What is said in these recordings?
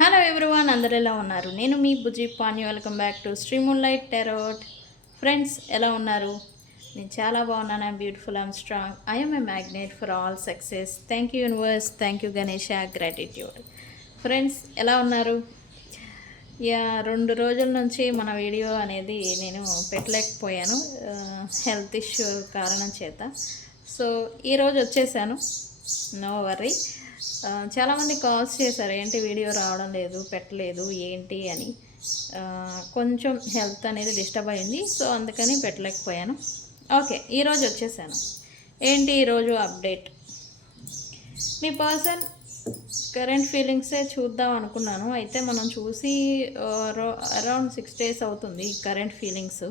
Hello everyone, అందరు ఎలా ఉన్నారు? నేను మీ Bujji Pani. Welcome back to Sri Moonlight tarot. Friends, ఎలా ఉన్నారు? నేను చాలా బాగున్నాను. I'm beautiful, I'm strong, I'm a magnet for all success. Thank you universe, thank you Ganesha, gratitude. Friends, ఎలా ఉన్నారు? 2 రోజుల నుంచి మన వీడియో అనేది నేను పెట్టలేకపోయాను, హెల్త్ ఇష్యూ కారణం చేత. సో ఈరోజు వచ్చేసాను, నో వర్రీ. చాలామంది కాల్స్ చేశారు, ఏంటి వీడియో రావడం లేదు, పెట్టలేదు ఏంటి అని. కొంచెం హెల్త్ అనేది డిస్టర్బ్ అయింది, సో అందుకని పెట్టలేకపోయాను. ఓకే, ఈరోజు వచ్చేసాను. ఏంటి ఈరోజు అప్డేట్? మీ పర్సన్ కరెంట్ ఫీలింగ్సే చూద్దాం అనుకున్నాను. అయితే మనం చూసి అరౌండ్ 6 days అవుతుంది కరెంట్ ఫీలింగ్స్.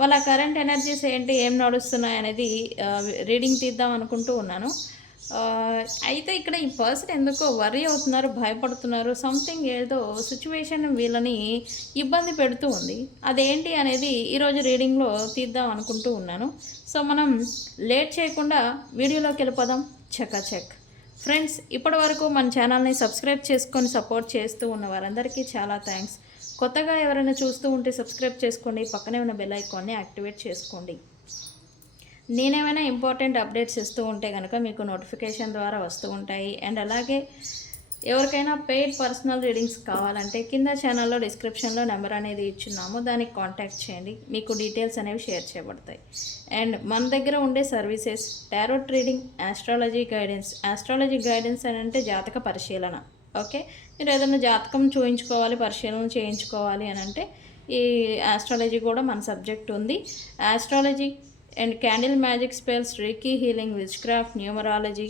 వాళ్ళ కరెంట్ ఎనర్జీస్ ఏంటి, ఏం నడుస్తున్నాయి అనేది రీడింగ్ తీద్దాం అనుకుంటూ ఉన్నాను. అయితే ఇక్కడ ఈ పర్సన్ ఎందుకో వర్రీ అవుతున్నారు, భయపడుతున్నారు. సంథింగ్ ఏదో సిచ్యువేషన్ వీళ్ళని ఇబ్బంది పెడుతూ ఉంది. అదేంటి అనేది ఈరోజు రీడింగ్లో తీద్దాం అనుకుంటూ ఉన్నాను. సో మనం లేట్ చేయకుండా వీడియోలోకి వెళ్ళిపోదాం. చెక్ ఫ్రెండ్స్, ఇప్పటి వరకు మన ఛానల్ని సబ్స్క్రైబ్ చేసుకొని సపోర్ట్ చేస్తూ ఉన్న వారందరికీ చాలా థ్యాంక్స్. కొత్తగా ఎవరైనా చూస్తూ ఉంటే సబ్స్క్రైబ్ చేసుకోండి, పక్కనే ఉన్న బెల్ ఐకాన్ని యాక్టివేట్ చేసుకోండి. నేనేమైనా ఇంపార్టెంట్ అప్డేట్స్ ఇస్తూ ఉంటే కనుక మీకు నోటిఫికేషన్ ద్వారా వస్తూ ఉంటాయి. అండ్ అలాగే ఎవరికైనా పెయిడ్ పర్సనల్ రీడింగ్స్ కావాలంటే కింద ఛానల్లో డిస్క్రిప్షన్లో నెంబర్ అనేది ఇచ్చున్నాము, దానికి కాంటాక్ట్ చేయండి, మీకు డీటెయిల్స్ అనేవి షేర్ చేయబడతాయి. అండ్ మన దగ్గర ఉండే services tarot reading, astrology guidance. Astrology guidance అని అంటే జాతక పరిశీలన. ఓకే, మీరు ఏదైనా జాతకం చూయించుకోవాలి, పరిశీలన చేయించుకోవాలి అని అంటే ఈ ఆస్ట్రాలజీ కూడా మన సబ్జెక్ట్ ఉంది. Astrology and candle magic spells, reiki healing, which craft, numerology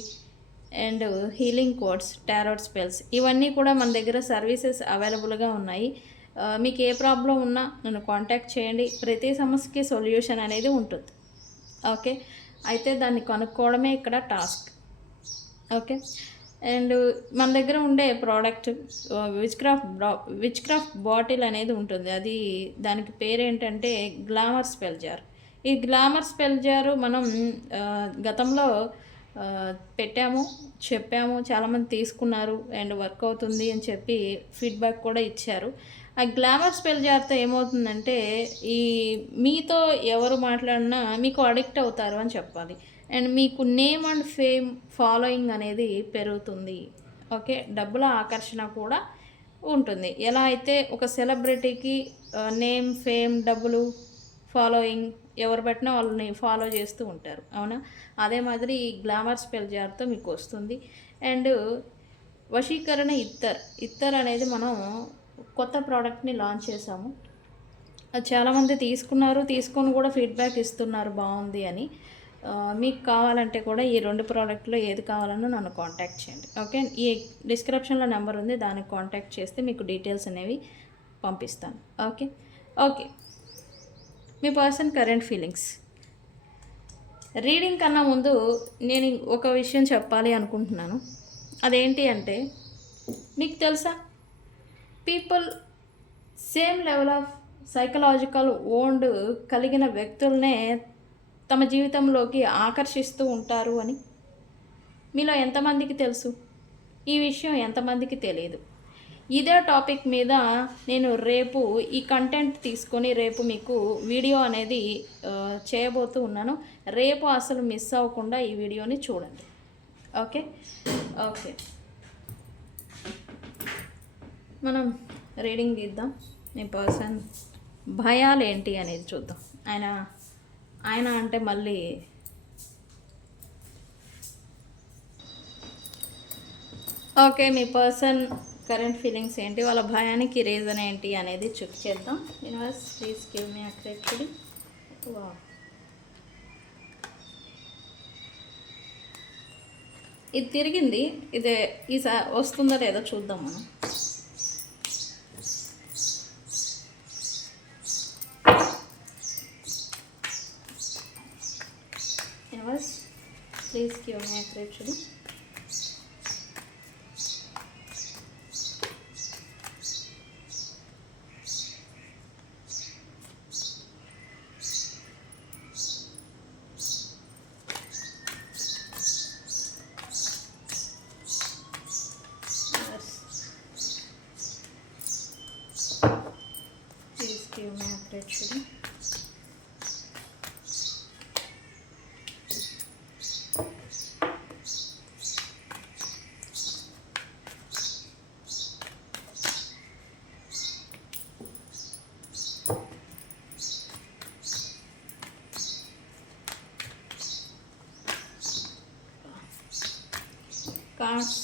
and healing codes, tarot spells, ఇవన్నీ కూడా మన దగ్గర సర్వీసెస్ అవైలబుల్గా ఉన్నాయి. మీకు ఏ ప్రాబ్లం ఉన్నా నన్ను కాంటాక్ట్ చేయండి. ప్రతి సమస్యకి సొల్యూషన్ అనేది ఉంటుంది. ఓకే, అయితే దాన్ని కనుక్కోవడమే ఇక్కడ టాస్క్. ఓకే, అండ్ మన దగ్గర ఉండే ప్రోడక్ట్ విచ్ క్రాఫ్ట్ బాటిల్ అనేది ఉంటుంది. అది దానికి పేరేంటంటే గ్లామర్ స్పెల్ జార్. ఈ గ్లామర్ స్పెల్ జారు మనం గతంలో పెట్టాము, చెప్పాము, చాలామంది తీసుకున్నారు అండ్ వర్క్ అవుతుంది అని చెప్పి ఫీడ్బ్యాక్ కూడా ఇచ్చారు. ఆ గ్లామర్ స్పెల్ జార్తో ఏమవుతుందంటే ఈ మీతో ఎవరు మాట్లాడినా మీకు అడిక్ట్ అవుతారు అని చెప్పాలి. అండ్ మీకు నేమ్ అండ్ ఫేమ్ ఫాలోయింగ్ అనేది పెరుగుతుంది. ఓకే, డబ్బుల ఆకర్షణ కూడా ఉంటుంది. ఎలా అయితే ఒక సెలబ్రిటీకి నేమ్, ఫేమ్, డబ్బులు, ఫాలోయింగ్, ఎవరు పెట్టినా వాళ్ళని ఫాలో చేస్తూ ఉంటారు, అవునా? అదే మాదిరి ఈ గ్లామర్ స్పెల్ జార్తో మీకు వస్తుంది. అండ్ వశీకరణ ఇత్తర్ అనేది మనం కొత్త ప్రోడక్ట్ని లాంచ్ చేసాము. అది చాలామంది తీసుకొని కూడా ఫీడ్బ్యాక్ ఇస్తున్నారు బాగుంది అని. మీకు కావాలంటే కూడా ఈ 2 ప్రోడక్ట్లో ఏది కావాలన్నా నన్ను కాంటాక్ట్ చేయండి. ఓకే, ఈ డిస్క్రిప్షన్లో నెంబర్ ఉంది, దానికి కాంటాక్ట్ చేస్తే మీకు డీటెయిల్స్ అనేవి పంపిస్తాను. ఓకే ఓకే మీ పర్సన్ కరెంట్ ఫీలింగ్స్ రీడింగ్ కన్నా ముందు నేను ఒక విషయం చెప్పాలి అనుకుంటున్నాను. అదేంటి అంటే, మీకు తెలుసా, people same level of psychological wound కలిగిన వ్యక్తులనే తమ జీవితంలోకి ఆకర్షిస్తూ ఉంటారు అని మీలో ఎంతమందికి తెలుసు? ఈ విషయం ఎంతమందికి తెలియదు? ఇదే టాపిక్ మీద నేను రేపు ఈ కంటెంట్ తీసుకొని రేపు మీకు వీడియో అనేది చేయబోతూ ఉన్నాను. రేపు అసలు మిస్ అవ్వకుండా ఈ వీడియోని చూడండి. ఓకే ఓకే మనం రీడింగ్ తీద్దాం. మీ పర్సన్ భయాలు ఏంటి అనేది చూద్దాం. ఆయన అంటే మళ్ళీ ఓకే, మీ పర్సన్ కరెంట్ ఫీలింగ్స్ ఏంటి, వాళ్ళ భయానికి రీజన్ ఏంటి అనేది చెక్ చేద్దాం. Universe please give me accurate reading. ఇది తిరిగింది, ఇది ఈసారి వస్తుందో లేదో చూద్దాం మనం. Universe please give me accurate reading. Actually. Cards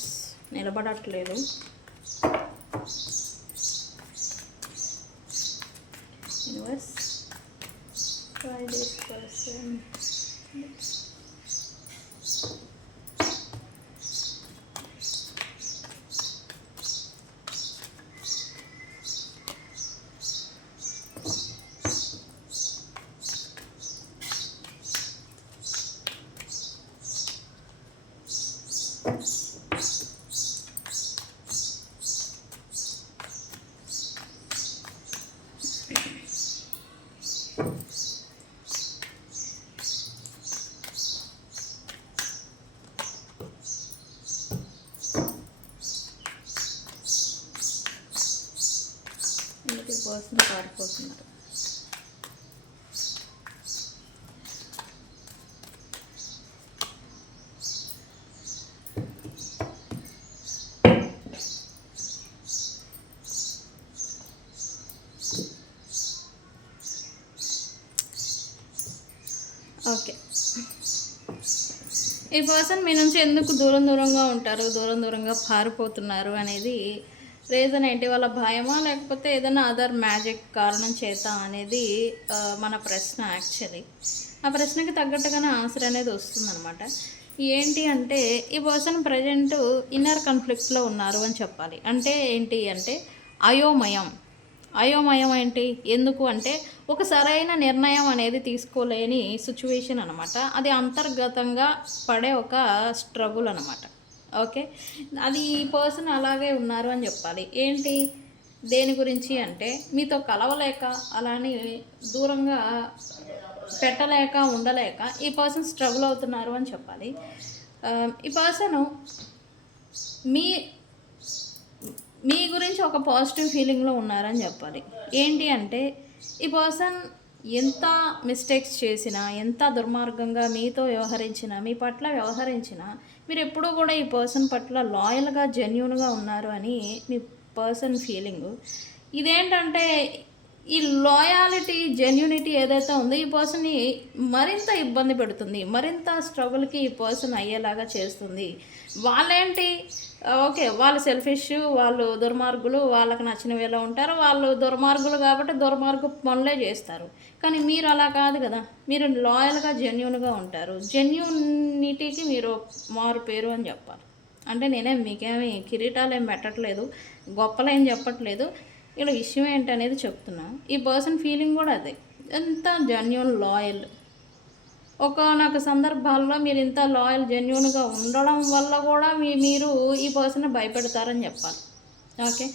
నిలబడట్లేదు. Universe, try this person. Person పారిపోతున్నారు. ఓకే, ఈ పర్సన్ మీ నుంచి ఎందుకు దూరంగా ఉంటారు, దూరంగా పారిపోతున్నారు అనేది రీజన్ ఏంటి? వాళ్ళ భయమా, లేకపోతే ఏదైనా అదర్ మ్యాజిక్ కారణం చేత అనేది మన ప్రశ్న. యాక్చువల్లీ ఆ ప్రశ్నకి తగ్గట్టుగానే ఆన్సర్ అనేది వస్తుందన్నమాట. ఏంటి అంటే, ఈ పర్సన్ ప్రజెంట్ ఇన్నర్ కాన్ఫ్లిక్ట్లో ఉన్నారు అని చెప్పాలి. అంటే ఏంటి అంటే అయోమయం ఏంటి? ఎందుకు అంటే ఒక సరైన నిర్ణయం అనేది తీసుకోలేని సిచ్యువేషన్ అనమాట. అది అంతర్గతంగా పడే ఒక స్ట్రగుల్ అనమాట. ఓకే, అది ఈ పర్సన్ అలాగే ఉన్నారు అని చెప్పాలి. ఏంటి, దేని గురించి అంటే మీతో కలవలేక, అలానే దూరంగా పెట్టలేక, ఉండలేక ఈ పర్సన్ స్ట్రగుల్ అవుతున్నారు అని చెప్పాలి. ఈ పర్సను మీ గురించి ఒక పాజిటివ్ ఫీలింగ్లో ఉన్నారని చెప్పాలి. ఏంటి అంటే ఈ పర్సన్ ఎంత మిస్టేక్స్ చేసినా, ఎంత దుర్మార్గంగా మీతో వ్యవహరించినా, మీ పట్ల వ్యవహరించినా, మీరు ఎప్పుడూ కూడా ఈ పర్సన్ పట్ల లాయల్గా, జెన్యూన్గా ఉన్నారు అని మీ పర్సన్ ఫీలింగు. ఇదేంటంటే ఈ లాయాలిటీ, జెన్యూనిటీ ఏదైతే ఉందో ఈ పర్సన్ని మరింత ఇబ్బంది పెడుతుంది, మరింత స్ట్రగుల్కి ఈ పర్సన్ అయ్యేలాగా చేస్తుంది. వాళ్ళేంటి, ఓకే, వాళ్ళు సెల్ఫిష్, వాళ్ళు దుర్మార్గులు, వాళ్ళకి నచ్చిన వేలో ఉంటారు, వాళ్ళు దుర్మార్గులు కాబట్టి దుర్మార్గు పనులే చేస్తారు. కానీ మీరు అలా కాదు కదా, మీరు లాయల్గా, జెన్యూన్గా ఉంటారు. జెన్యూనిటీకి మీరు మారు పేరు అని చెప్పాలి. అంటే నేనేం మీకేమి కిరీటాలు ఏం పెట్టట్లేదు, గొప్పలేం చెప్పట్లేదు. ఇక్కడ విషయం ఏంటనేది చెప్తున్నా. ఈ పర్సన్ ఫీలింగ్ కూడా అదే, ఎంత జెన్యూన్, లాయల్. ఒకనొక సందర్భాల్లో మీరు ఇంత లాయల్, జెన్యూన్గా ఉండడం వల్ల కూడా మీరు ఈ పర్సన్ భయపెడతారని చెప్పాలి. ఓకే,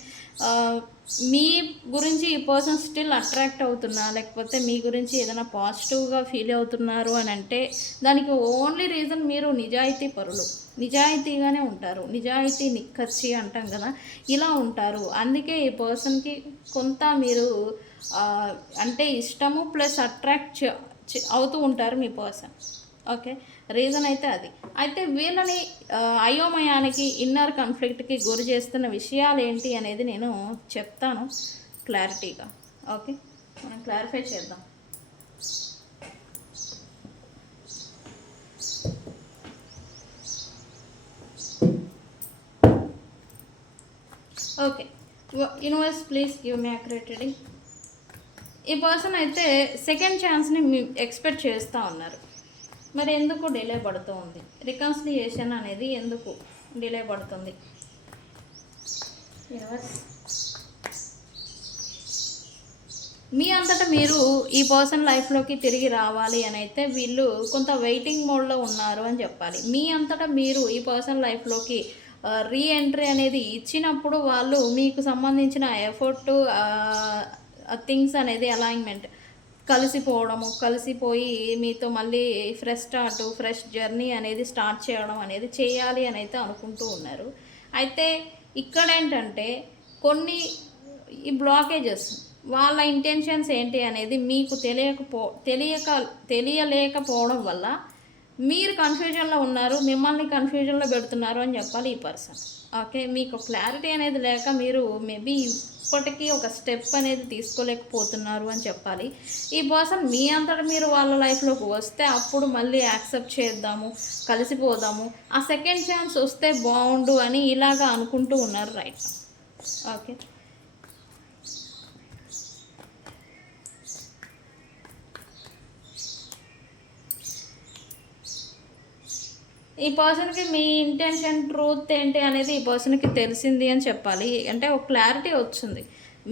మీ గురించి ఈ పర్సన్ స్టిల్ అట్రాక్ట్ అవుతున్నా, లేకపోతే మీ గురించి ఏదైనా పాజిటివ్గా ఫీల్ అవుతున్నారు అని అంటే దానికి ఓన్లీ రీజన్ మీరు నిజాయితీ పరులు, నిజాయితీగానే ఉంటారు. నిజాయితీ నిక్కచ్చి అంటాం కదా, ఇలా ఉంటారు. అందుకే ఈ పర్సన్కి కొంత మీరు అంటే ఇష్టము ప్లస్ అట్రాక్ట్ అవుతూ ఉంటారు మీ పర్సన్. ఓకే, రీజన్ అయితే అది. అయితే వీళ్ళని అయోమయానికి, ఇన్నర్ కాన్ఫ్లిక్ట్కి గురి చేస్తున్న విషయాలు ఏంటి అనేది నేను చెప్తాను క్లారిటీగా. ఓకే, మనం క్లారిఫై చేద్దాం. Okay, universe please give me accurate reading. ఈ పర్సన్ అయితే సెకండ్ ఛాన్స్ని ఎక్స్పెక్ట్ చేస్తూ ఉన్నారు. మరి ఎందుకు డిలే పడుతూ ఉంది? రికన్సిలియేషన్ అనేది ఎందుకు డిలే పడుతుంది? మీ అంతటా మీరు ఈ పర్సన్ లైఫ్లోకి తిరిగి రావాలి అని అయితే వీళ్ళు కొంత వెయిటింగ్ మోడ్లో ఉన్నారు అని చెప్పాలి. మీ అంతటా మీరు ఈ పర్సన్ లైఫ్లోకి రీఎంట్రీ అనేది ఇచ్చినప్పుడు వాళ్ళు మీకు సంబంధించిన ఎఫర్ట్, థింగ్స్ అనేది అలైన్మెంట్ కలిసిపోవడము, కలిసిపోయి మీతో మళ్ళీ ఫ్రెష్ స్టార్ట్, ఫ్రెష్ జర్నీ అనేది స్టార్ట్ చేయడం అనేది చేయాలి అని అయితే అనుకుంటూ ఉన్నారు. అయితే ఇక్కడ ఏంటంటే కొన్ని ఈ బ్లాకేజెస్ వాళ్ళ ఇంటెన్షన్స్ ఏంటి అనేది మీకు తెలియలేకపోవడం వల్ల మీరు కన్ఫ్యూజన్లో ఉన్నారు, మిమ్మల్ని కన్ఫ్యూజన్లో పెడుతున్నారు అని చెప్పాలి ఈ పర్సన్. ఓకే, మీకు క్లారిటీ అనేది లేక మీరు మేబీ ఇప్పటికీ ఒక స్టెప్ అనేది తీసుకోలేకపోతున్నారు అని చెప్పాలి. ఈ పర్సన్ మీ అంతటా మీరు వాళ్ళ లైఫ్లోకి వస్తే అప్పుడు మళ్ళీ యాక్సెప్ట్ చేద్దాము, కలిసిపోదాము, ఆ సెకండ్ ఛాన్స్ వస్తే బాగుండు అని ఇలాగా అనుకుంటూ ఉన్నారు రైట్. ఓకే, ఈ పర్సన్కి మీ ఇంటెన్షన్ ట్రూత్ ఏంటి అనేది ఈ పర్సన్కి తెలిసింది అని చెప్పాలి. అంటే ఒక క్లారిటీ వచ్చింది,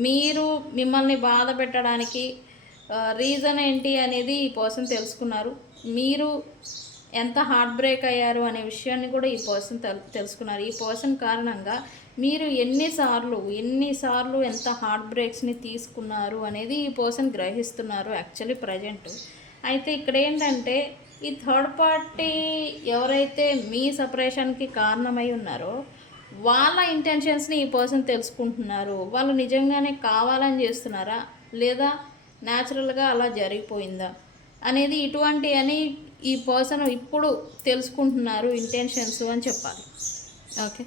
మీరు మిమ్మల్ని బాధ పెట్టడానికి రీజన్ ఏంటి అనేది ఈ పర్సన్ తెలుసుకున్నారు. మీరు ఎంత హార్ట్ బ్రేక్ అయ్యారు అనే విషయాన్ని కూడా ఈ పర్సన్ తెలుసుకున్నారు. ఈ పర్సన్ కారణంగా మీరు ఎన్నిసార్లు ఎంత హార్ట్ బ్రేక్స్ని తీసుకున్నారు అనేది ఈ పర్సన్ గ్రహిస్తున్నారు యాక్చువల్లీ ప్రజెంట్. అయితే ఇక్కడ ఏంటంటే ఈ థర్డ్ పార్టీ ఎవరైతే మీ సపరేషన్కి కారణమై ఉన్నారో వాళ్ళ ఇంటెన్షన్స్ని ఈ పర్సన్ తెలుసుకుంటున్నారు. వాళ్ళు నిజంగానే కావాలని చేస్తున్నారా లేదా న్యాచురల్గా అలా జరిగిపోయిందా అనేది ఇటువంటి అని ఈ పర్సన్ ఇప్పుడు తెలుసుకుంటున్నారు ఇంటెన్షన్స్ అని చెప్పాలి. ఓకే,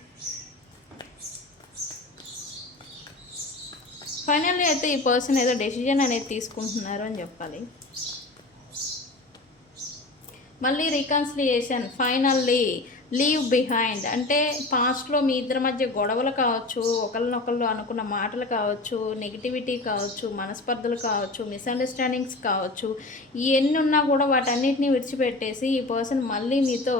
ఫైనల్లీ అయితే ఈ పర్సన్ ఏదో డెసిజన్ అనేది తీసుకుంటున్నారు అని చెప్పాలి. మళ్ళీ రికన్సిలియేషన్, ఫైనల్లీ లీవ్ బిహైండ్ అంటే పాస్ట్లో మీ ఇద్దరి మధ్య గొడవలు కావచ్చు, ఒకళ్ళనొకళ్ళు అనుకున్న మాటలు కావచ్చు, నెగిటివిటీ కావచ్చు, మనస్పర్ధలు కావచ్చు, మిస్అండర్స్టాండింగ్స్ కావచ్చు, ఇవన్నీ ఉన్నా కూడా వాటన్నిటిని విడిచిపెట్టేసి ఈ పర్సన్ మళ్ళీ మీతో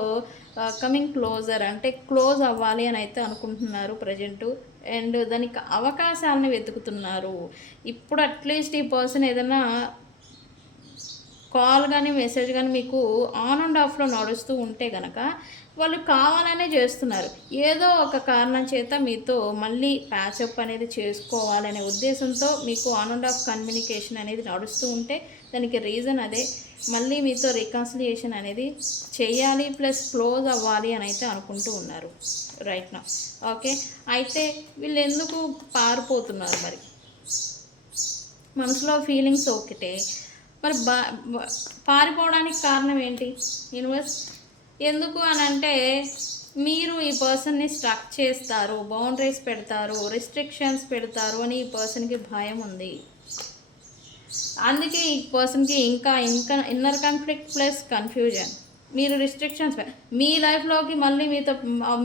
కమింగ్ క్లోజర్ అంటే క్లోజ్ అవ్వాలి అని అయితే అనుకుంటున్నారు ప్రజెంటు. అండ్ దానికి అవకాశాలను వెతుకుతున్నారు. ఇప్పుడు అట్లీస్ట్ ఈ పర్సన్ ఏదైనా కాల్ కానీ మెసేజ్ కానీ మీకు ఆన్ అండ్ ఆఫ్లో నడుస్తూ ఉంటే కనుక వాళ్ళు కావాలనే చేస్తున్నారు. ఏదో ఒక కారణం చేత మీతో మళ్ళీ ప్యాచప్ అనేది చేసుకోవాలనే ఉద్దేశంతో మీకు ఆన్ అండ్ ఆఫ్ కమ్యూనికేషన్ అనేది నడుస్తూ ఉంటే దానికి రీజన్ అదే. మళ్ళీ మీతో రికన్సిలియేషన్ అనేది చేయాలి ప్లస్ క్లోజ్ అవ్వాలి అని అయితే అనుకుంటూ ఉన్నారు రైట్ నా. ఓకే, అయితే వీళ్ళు ఎందుకు పారిపోతున్నారు మరి? మనసులో ఫీలింగ్స్ ఒకటే, మరి పారిపోవడానికి కారణం ఏంటి యూనివర్స్? ఎందుకు అని అంటే మీరు ఈ పర్సన్ని స్ట్రక్ చేస్తారు, బౌండరీస్ పెడతారు, రిస్ట్రిక్షన్స్ పెడతారు అని ఈ పర్సన్కి భయం ఉంది. అందుకే ఈ పర్సన్కి ఇంకా ఇన్నర్ కాన్ఫ్లిక్ట్ ప్లస్ కన్ఫ్యూజన్. మీరు రిస్ట్రిక్షన్స్ మీ లైఫ్లోకి మళ్ళీ మీతో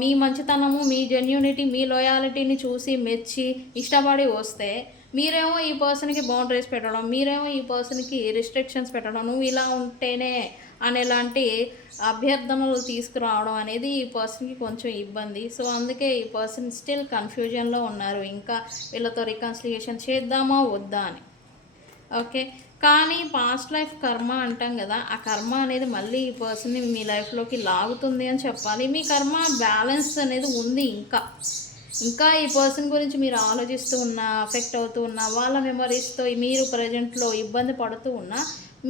మీ మంచితనము, మీ జెన్యూనిటీ, మీ లాయాలిటీని చూసి మెచ్చి ఇష్టపడి వస్తే మీరేమో ఈ పర్సన్కి బౌండరీస్ పెట్టడం, మీరేమో ఈ పర్సన్కి రిస్ట్రిక్షన్స్ పెట్టడం, నువ్వు ఇలా ఉంటేనే అనేలాంటి అభ్యర్థనలు తీసుకురావడం అనేది ఈ పర్సన్కి కొంచెం ఇబ్బంది. సో అందుకే ఈ పర్సన్ స్టిల్ కన్ఫ్యూజన్లో ఉన్నారు, ఇంకా వీళ్ళతో రికన్సిలియేషన్ చేద్దామా వద్దా అని. ఓకే, కానీ పాస్ట్ లైఫ్ కర్మ అంటాం కదా, ఆ కర్మ అనేది మళ్ళీ ఈ పర్సన్ని మీ లైఫ్లోకి లాగుతుంది అని చెప్పాలి. మీ కర్మ బ్యాలెన్స్ అనేది ఉంది. ఇంకా ఈ పర్సన్ గురించి మీరు ఆలోచిస్తూ ఉన్నా, అఫెక్ట్ అవుతూ ఉన్నా, వాళ్ళ మెమరీస్తో మీరు ప్రజెంట్లో ఇబ్బంది పడుతూ ఉన్నా,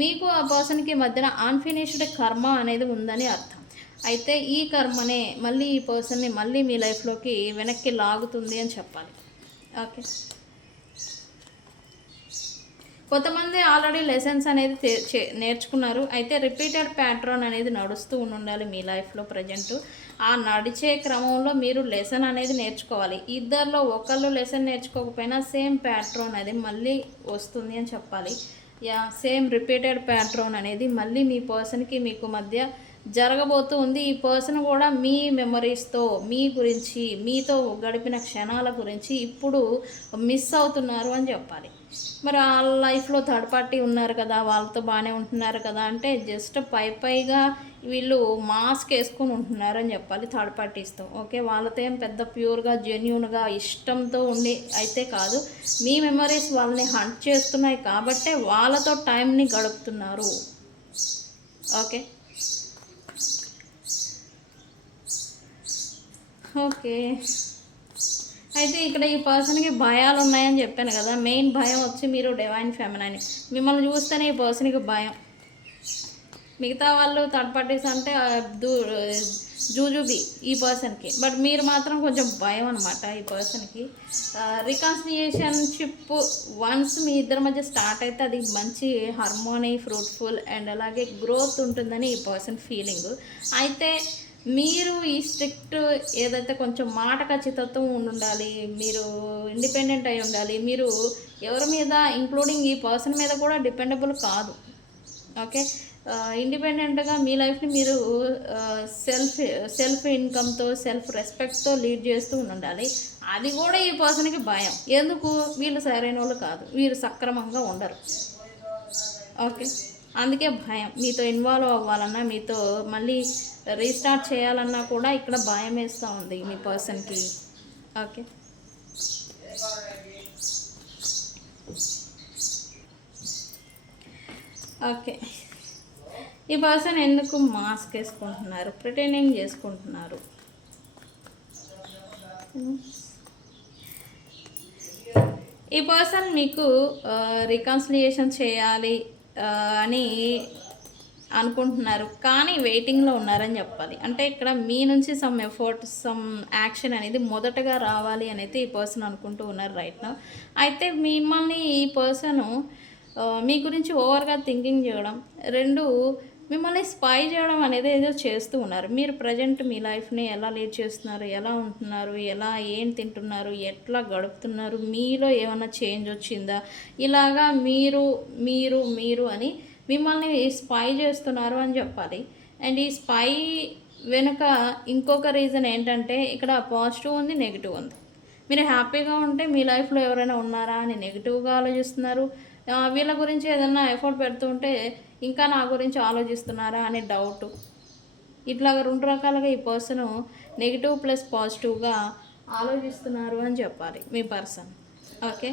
మీకు ఆ పర్సన్కి మధ్యన అన్ఫినిష్డ్ కర్మ అనేది ఉందని అర్థం. అయితే ఈ కర్మనే మళ్ళీ ఈ పర్సన్ని మళ్ళీ మీ లైఫ్లోకి వెనక్కి లాగుతుంది అని చెప్పాలి. ఓకే, కొంతమంది ఆల్రెడీ లెసన్స్ అనేది నేర్చుకున్నారు. అయితే రిపీటెడ్ ప్యాట్రన్ అనేది నడుస్తూ ఉండాలి మీ లైఫ్లో ప్రజెంట్. ఆ నడిచే క్రమంలో మీరు లెసన్ అనేది నేర్చుకోవాలి. ఇద్దరిలో ఒకళ్ళు లెసన్ నేర్చుకోకపోయినా సేమ్ ప్యాట్రన్ అనేది మళ్ళీ వస్తుంది అని చెప్పాలి. సేమ్ రిపీటెడ్ ప్యాట్రన్ అనేది మళ్ళీ మీ పర్సన్కి మీకు మధ్య జరగబోతూ ఉంది. ఈ పర్సన్ కూడా మీ మెమరీస్తో, మీ గురించి, మీతో గడిపిన క్షణాల గురించి ఇప్పుడు మిస్ అవుతున్నారు అని చెప్పాలి. మరి ఆ లైఫ్లో థర్డ్ పార్టీ ఉన్నారు కదా, వాళ్ళతో బాగానే ఉంటున్నారు కదా అంటే జస్ట్ పైగా వీళ్ళు మాస్క్ వేసుకొని ఉంటున్నారు అని చెప్పాలి థర్డ్ పార్టీస్తో. ఓకే, వాళ్ళతో ఏం పెద్ద ప్యూర్గా జెన్యూన్గా ఇష్టంతో ఉండి అయితే కాదు, మీ మెమరీస్ వాళ్ళని హంట్ చేస్తున్నాయి కాబట్టే వాళ్ళతో టైంని గడుపుతున్నారు. ఓకే, ఓకే, అయితే ఇక్కడ ఈ పర్సన్కి భయాలు ఉన్నాయని చెప్పాను కదా. మెయిన్ భయం వచ్చి మీరు డివైన్ ఫెమినైన్, మిమ్మల్ని చూస్తేనే ఈ పర్సన్కి భయం. మిగతా వాళ్ళు థర్డ్ పార్టీస్ అంటే జూజుబి ఈ పర్సన్కి. బట్ మీరు మాత్రం కొంచెం భయం అనమాట ఈ పర్సన్కి. రికన్సిలియేషన్షిప్ వన్స్ మీ ఇద్దరి మధ్య స్టార్ట్ అయితే అది మంచి హార్మోనీ, ఫ్రూట్ఫుల్ అండ్ అలాగే గ్రోత్ ఉంటుందని ఈ పర్సన్ ఫీలింగ్. అయితే మీరు ఈ స్ట్రిక్ట్ ఏదైతే కొంచెం మాట ఖచ్చితత్వం ఉండాలి, మీరు ఇండిపెండెంట్ అయి ఉండాలి, మీరు ఎవరి మీద ఇంక్లూడింగ్ ఈ పర్సన్ మీద కూడా డిపెండబుల్ కాదు. ఓకే, ఇండిపెండెంట్గా మీ లైఫ్ని మీరు సెల్ఫ్ ఇన్కమ్తో, సెల్ఫ్ రెస్పెక్ట్తో లీడ్ చేస్తూ ఉండాలి. అది కూడా ఈ పర్సన్కి భయం. ఎందుకు? వీళ్ళు సరైన వాళ్ళు కాదు, వీరు సక్రమంగా ఉండరు. ఓకే, అందుకే భయం. మీతో ఇన్వాల్వ్ అవ్వాలన్నా, మీతో మళ్ళీ రీస్టార్ట్ చేయాలన్నా కూడా ఇక్కడ భయం వేస్తూ ఉంది మీ పర్సన్కి. ఓకే, ఓకే, ఈ పర్సన్ ఎందుకు మాస్క్ వేసుకుంటున్నారు, ప్రిటెండింగ్ చేసుకుంటున్నారు? ఈ పర్సన్ మీకు రికన్సిలియేషన్ చేయాలి అని అనుకుంటున్నారు, కానీ వెయిటింగ్లో ఉన్నారని చెప్పాలి. అంటే ఇక్కడ మీ నుంచి సమ్ ఎఫర్ట్, సమ్ యాక్షన్ అనేది మొదటగా రావాలి అనేది ఈ పర్సన్ అనుకుంటూ ఉన్నారు రైట్ నౌ. అయితే మిమ్మల్ని ఈ పర్సను మీ గురించి ఓవర్గా థింకింగ్ చేయడం, రెండు మిమ్మల్ని స్పై చేయడం అనేది ఏదో చేస్తూ ఉన్నారు. మీరు ప్రజెంట్ మీ లైఫ్ని ఎలా లీడ్ చేస్తున్నారు, ఎలా ఉంటున్నారు, ఏం తింటున్నారు, ఎట్లా గడుపుతున్నారు, మీలో ఏమైనా చేంజ్ వచ్చిందా, ఇలాగా మీరు మీరు మీరు అని మిమ్మల్ని స్పై చేస్తున్నారు అని చెప్పాలి. అండ్ ఈ స్పై వెనుక ఇంకొక రీజన్ ఏంటంటే ఇక్కడ పాజిటివ్ ఉంది, నెగిటివ్ ఉంది. మీరు హ్యాపీగా ఉంటే మీ లైఫ్లో ఎవరైనా ఉన్నారా అని నెగిటివ్గా ఆలోచిస్తున్నారు. వీళ్ళ గురించి ఏదైనా ఎఫర్ట్ పెడుతుంటే ఇంకా నా గురించి ఆలోచిస్తున్నారా అనే డౌట్. ఇట్లాగ రెండు రకాలుగా ఈ పర్సన్ నెగిటివ్ ప్లస్ పాజిటివ్గా ఆలోచిస్తున్నారు అని చెప్పాలి మీ పర్సన్. ఓకే,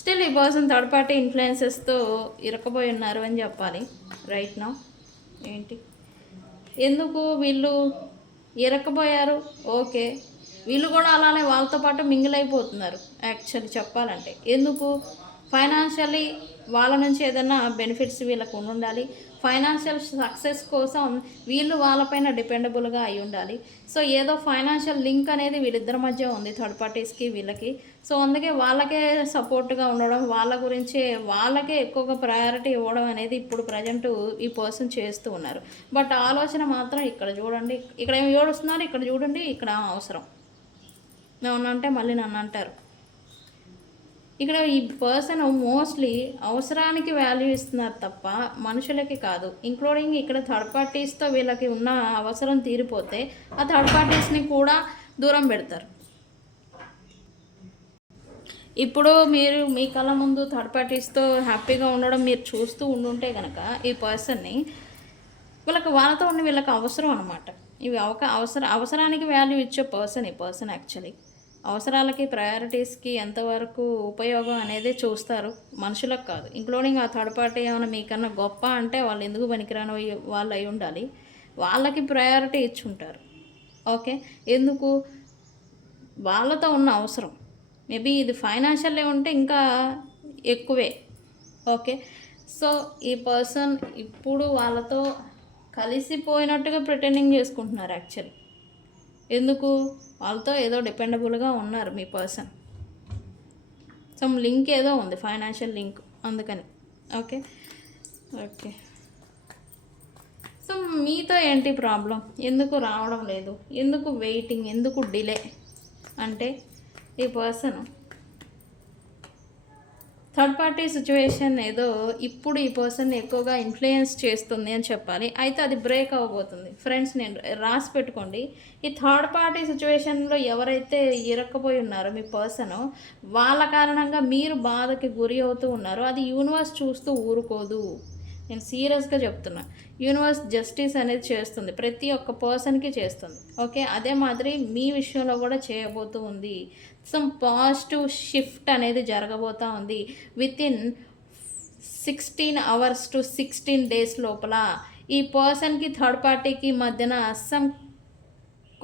స్టిల్ ఈ పర్సన్ థర్డ్ పార్టీ ఇన్ఫ్లుయెన్సెస్తో ఇరకపోయి ఉన్నారు అని చెప్పాలి రైట్ నౌ. ఏంటి, ఎందుకు వీళ్ళు ఇరకపోయారు? ఓకే, వీళ్ళు కూడా అలానే వాళ్ళతో పాటు మింగిల్ అయిపోతున్నారు యాక్చువల్లీ చెప్పాలంటే. ఎందుకు? ఫైనాన్షియల్లీ వాళ్ళ నుంచి ఏదైనా బెనిఫిట్స్ వీళ్ళకు ఉండాలి. ఫైనాన్షియల్ సక్సెస్ కోసం వీళ్ళు వాళ్ళపైన డిపెండబుల్గా అయి ఉండాలి. సో ఏదో ఫైనాన్షియల్ లింక్ అనేది వీళ్ళిద్దరి మధ్య ఉంది, థర్డ్ పార్టీస్కి వీళ్ళకి. సో అందుకే వాళ్ళకే సపోర్ట్గా ఉండడం, వాళ్ళ గురించి వాళ్ళకే ఎక్కువగా ప్రయారిటీ ఇవ్వడం అనేది ఇప్పుడు ప్రజెంట్ ఈ పర్సన్ చేస్తూ ఉన్నారు. బట్ ఆలోచన మాత్రం ఇక్కడ చూడండి, ఇక్కడ ఏమి ఏడుస్తున్నారు, ఇక్కడ చూడండి, ఇక్కడ అవసరం ఏమన్నా అంటే మళ్ళీ నన్ను అంటారు. ఇక్కడ ఈ పర్సన్ మోస్ట్లీ అవసరానికి వాల్యూ ఇస్తున్నారు తప్ప మనుషులకి కాదు. ఇంక్లూడింగ్ ఇక్కడ థర్డ్ పార్టీస్తో వీళ్ళకి ఉన్న అవసరం తీరిపోతే ఆ థర్డ్ పార్టీస్ని కూడా దూరం పెడతారు. ఇప్పుడు మీరు మీ కళ్ళ ముందు థర్డ్ పార్టీస్తో హ్యాపీగా ఉండడం మీరు చూస్తూ ఉండుంటే కనుక ఈ పర్సన్ని వీళ్ళకి వాళ్ళతో ఉండి వీళ్ళకి అవసరం అనమాట. ఇవి అవసరానికి వాల్యూ ఇచ్చే పర్సన్ ఈ పర్సన్ యాక్చువల్లీ. అవసరాలకి, ప్రయారిటీస్కి ఎంతవరకు ఉపయోగం అనేది చూస్తారు, మనుషులకు కాదు. ఇంక్లూడింగ్ ఆ థర్డ్ పార్టీ ఏమైనా మీకన్నా గొప్ప అంటే వాళ్ళు ఎందుకు పనికిరాని వాళ్ళు అయి ఉండాలి, వాళ్ళకి ప్రయారిటీ ఇచ్చుంటారు. ఓకే, ఎందుకు? వాళ్ళతో ఉన్న అవసరం. మేబీ ఇది ఫైనాన్షియల్లీ ఉంటే ఇంకా ఎక్కువే. ఓకే, సో ఈ పర్సన్ ఇప్పుడు వాళ్ళతో కలిసిపోయినట్టుగా ప్రిటెండింగ్ చేసుకుంటున్నారు యాక్చువల్లీ. ఎందుకు? వాళ్ళతో ఏదో డిపెండబుల్గా ఉన్నారు మీ పర్సన్. సమ్ లింక్ ఏదో ఉంది, ఫైనాన్షియల్ లింక్, అందుకని. ఓకే, ఓకే, సో మీతో ఏంటి ప్రాబ్లం? ఎందుకు రావడం లేదు? ఎందుకు వెయిటింగ్? ఎందుకు డిలే? అంటే ఈ పర్సన్ థర్డ్ పార్టీ సిచ్యువేషన్ ఏదో ఇప్పుడు ఈ పర్సన్ ఎక్కువగా ఇన్ఫ్లుయెన్స్ చేస్తుంది అని చెప్పాలి. అయితే అది బ్రేక్ అవ్వబోతుంది ఫ్రెండ్స్. నేను రాసి పెట్టుకోండి, ఈ థర్డ్ పార్టీ సిచ్యువేషన్లో ఎవరైతే ఇరక్కపోయి ఉన్నారో మీ పర్సన్, వాళ్ళ కారణంగా మీరు బాధకి గురి అవుతూ ఉన్నారో అది యూనివర్స్ చూస్తూ ఊరుకోదు. నేను సీరియస్గా చెప్తున్నా, యూనివర్స్ జస్టిస్ అనేది చేస్తుంది, ప్రతి ఒక్క పర్సన్కి చేస్తుంది. ఓకే, అదే మాదిరి మీ విషయంలో కూడా చేయబోతూ ఉంది. సమ్ పాజిటివ్ షిఫ్ట్ అనేది జరగబోతూ ఉంది వితిన్ 16 hours to 16 days లోపల. ఈ పర్సన్కి థర్డ్ పార్టీకి మధ్యన సమ్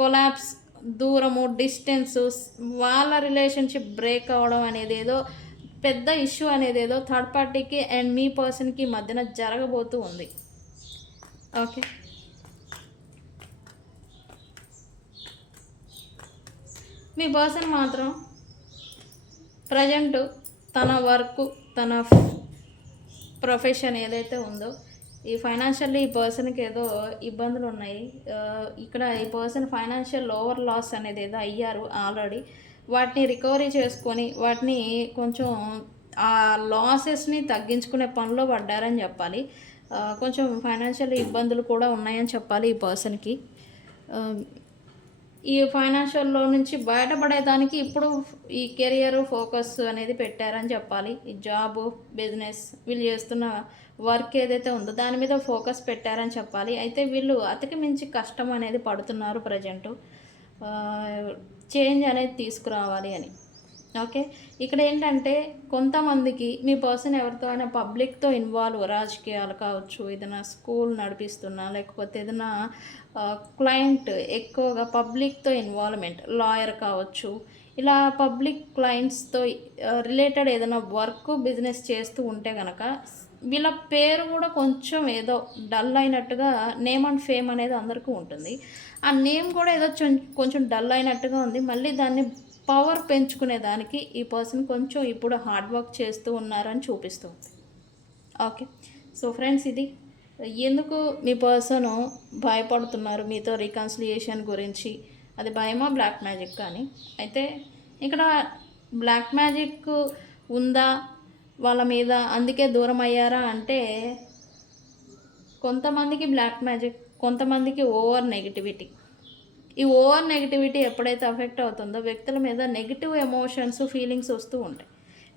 కొలాప్స్, దూరము, డిస్టెన్స్, వాళ్ళ రిలేషన్షిప్ బ్రేక్ అవ్వడం అనేది ఏదో పెద్ద ఇష్యూ అనేది ఏదో థర్డ్ పార్టీకి అండ్ మీ పర్సన్కి మధ్యన జరగబోతూ ఉంది. ఓకే, మీ పర్సన్ మాత్రం ప్రజెంట్ తన వర్క్, తన ప్రొఫెషన్ ఏదైతే ఉందో, ఈ ఫైనాన్షియల్లీ ఈ పర్సన్కి ఏదో ఇబ్బందులు ఉన్నాయి. ఇక్కడ ఈ పర్సన్ ఫైనాన్షియల్ ఓవర్ లాస్ అనేది ఏదో అయ్యారు ఆల్రెడీ. వాటిని రికవరీ చేసుకొని వాటిని కొంచెం ఆ లాసెస్ని తగ్గించుకునే పనిలో పడ్డారని చెప్పాలి. కొంచెం ఫైనాన్షియల్ ఇబ్బందులు కూడా ఉన్నాయని చెప్పాలి ఈ పర్సన్కి. ఈ ఫైనాన్షియల్లో నుంచి బయటపడేదానికి ఇప్పుడు ఈ కెరియర్ ఫోకస్ అనేది పెట్టారని చెప్పాలి. ఈ జాబ్, బిజినెస్, వీళ్ళు చేస్తున్న వర్క్ ఏదైతే ఉందో దాని మీద ఫోకస్ పెట్టారని చెప్పాలి. అయితే వీళ్ళు అతికి మించి కష్టం అనేది పడుతున్నారు ప్రజెంటు, చేంజ్ అనేది తీసుకురావాలి అని. ఓకే, ఇక్కడ ఏంటంటే కొంతమందికి మీ పర్సన్ ఎవరితో అయినా పబ్లిక్తో ఇన్వాల్వ్, రాజకీయాలు కావచ్చు, ఏదైనా స్కూల్ నడిపిస్తున్నా, లేకపోతే ఏదైనా క్లయింట్ ఎక్కువగా పబ్లిక్తో ఇన్వాల్వ్మెంట్, లాయర్ కావచ్చు, ఇలా పబ్లిక్ క్లయింట్స్తో రిలేటెడ్ ఏదైనా వర్క్, బిజినెస్ చేస్తూ ఉంటే కనుక వీళ్ళ పేరు కూడా కొంచెం ఏదో డల్ అయినట్టుగా, నేమ్ అండ్ ఫేమ్ అనేది అందరికీ ఉంటుంది. ఆ నేమ్ కూడా ఏదో కొంచెం డల్ అయినట్టుగా ఉంది. మళ్ళీ దాన్ని పవర్ పెంచుకునే దానికి ఈ పర్సన్ కొంచెం ఇప్పుడు హార్డ్ వర్క్ చేస్తూ ఉన్నారని చూపిస్తుంది. ఓకే, సో ఫ్రెండ్స్, ఇది ఎందుకు మీ పర్సన్ భయపడుతున్నారు మీతో రీకన్సిలియేషన్ గురించి, అది భయమా బ్లాక్ మ్యాజిక్ కానీ. అయితే ఇక్కడ బ్లాక్ మ్యాజిక్ ఉందా వాళ్ళ మీద, అందుకే దూరం అయ్యారా అంటే, కొంతమందికి బ్లాక్ మ్యాజిక్, కొంతమందికి ఓవర్ నెగిటివిటీ. ఈ ఓవర్ నెగిటివిటీ ఎప్పుడైతే అఫెక్ట్ అవుతుందో వ్యక్తుల మీద నెగిటివ్ ఎమోషన్స్, ఫీలింగ్స్ వస్తూ ఉంటాయి,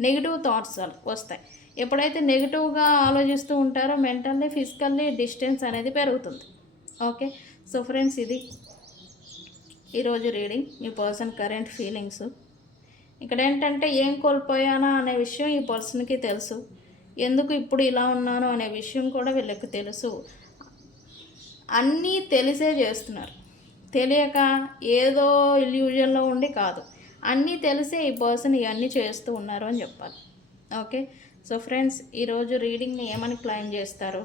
నెగిటివ్ థాట్స్ వస్తాయి. ఎప్పుడైతే నెగిటివ్గా ఆలోచిస్తూ ఉంటారో మెంటల్లీ, ఫిజికల్లీ డిస్టెన్స్ అనేది పెరుగుతుంది. ఓకే, సో ఫ్రెండ్స్, ఇది ఈరోజు రీడింగ్. మీ పర్సన్ కరెంట్ ఫీలింగ్స్. ఇక్కడ ఏంటంటే ఏం కోల్పోయానా అనే విషయం ఈ పర్సన్కి తెలుసు, ఎందుకు ఇప్పుడు ఇలా ఉన్నాను అనే విషయం కూడా వీళ్ళకి తెలుసు. అన్నీ తెలిసే చేస్తున్నారు, తెలియక ఏదో ఇల్యూజన్లో ఉండి కాదు, అన్నీ తెలిసే ఈ పర్సన్ ఇవన్నీ చేస్తూ ఉన్నారు అని చెప్పాలి. ఓకే, సో ఫ్రెండ్స్, ఈరోజు రీడింగ్ని ఏమని క్లైమ్ చేస్తారు?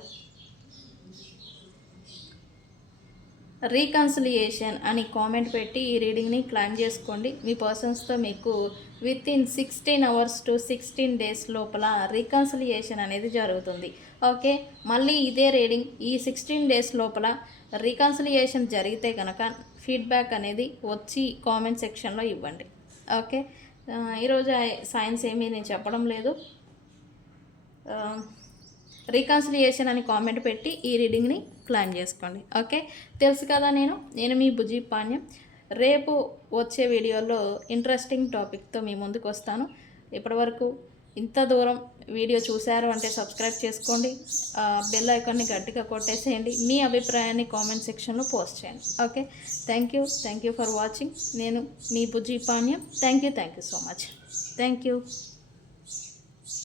రీకన్సిలియేషన్ అని కామెంట్ పెట్టి ఈ రీడింగ్ని క్లైమ్ చేసుకోండి. మీ పర్సన్స్తో మీకు వితిన్ 16 hours to 16 days లోపల రీకన్సిలియేషన్ అనేది జరుగుతుంది. ఓకే, మళ్ళీ ఇదే రీడింగ్ ఈ 16 days లోపల రీకన్సిలియేషన్ జరిగితే కనుక ఫీడ్బ్యాక్ అనేది వచ్చి కామెంట్ సెక్షన్లో ఇవ్వండి. ఓకే, ఈరోజు సైన్స్ ఏమీ నేను చెప్పడం లేదు. రీకన్సిలియేషన్ అని కామెంట్ పెట్టి ఈ రీడింగ్ని క్లైమ్ చేసుకోండి. ఓకే, తెలుసు కదా, నేను మీ బుజ్జి పాణ్యం. రేపు వచ్చే వీడియోలో ఇంట్రెస్టింగ్ టాపిక్తో మీ ముందుకు వస్తాను. ఇప్పటివరకు ఇంత దూరం వీడియో చూశారు అంటే సబ్స్క్రైబ్ చేసుకోండి, బెల్ ఐకాన్ని గట్టిగా కొట్టేసేయండి, మీ అభిప్రాయాన్ని కామెంట్ సెక్షన్లో పోస్ట్ చేయండి. Okay, thank you for watching. నేను మీ Bujji Panyam. Thank you so much. Thank you.